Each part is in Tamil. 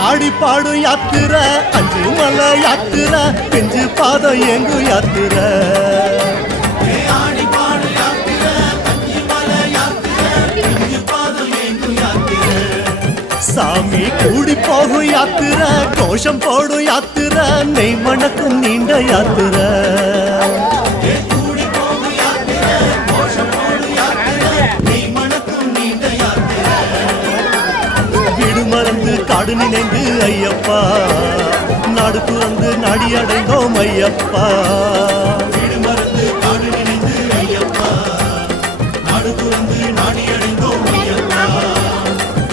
ஆடி பாடும் யாத்திரை அஞ்சு மலை யாத்திரை கெஞ்சு பாதம் எங்கு யாத்திரை சாமி கூடி போகும் யாத்திரை கோஷம் போடும் யாத்திரை நெய் மணக்கும் நீண்ட யாத்திரை வீடு மறந்து காடு நினைந்து ஐயப்பா நாடு துறந்து நாடி அடைந்தோம் ஐயப்பா வீடு மறந்து காடு நினைந்து ஐயப்பா நாடு துறந்து நாடி அடைந்தோம் ஐயப்பா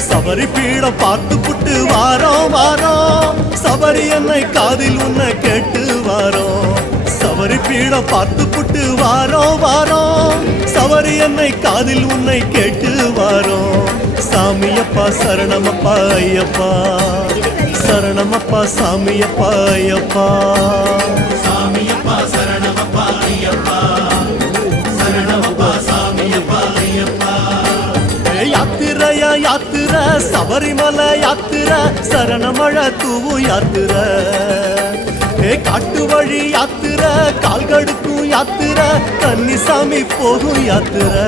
சபரி பீடம் பார்த்து புட்டு வாரோம் வாரோம் சபரி என்னை காதில் உன்னை கேட்டு வாரோம் சபரி பீடம் பார்த்து புட்டு வாரோம் வாரோம் சபரி என்னை காதில் உன்னை கேட்டு வாரோம் சாமியப்பா சரணமப்பா ஐயப்பா சரணமப்பா சாமியப்பா ஐயப்பா சாமியப்பா சரணமப்பா ஐயப்பா சரணமப்பா சாமியப்பா ஐயப்பா யாத்திரையா யாத்திரை சபரிமலை யாத்திரை சரணமழை தூவு யாத்திரை காட்டு வழி யாத்திரை கால்கடுக்கும் யாத்திரை கன்னிசாமி போகும் யாத்திரை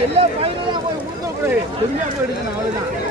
எல்லா பயிரும் போய் எடுக்கணும் அவ்வளவுதான்.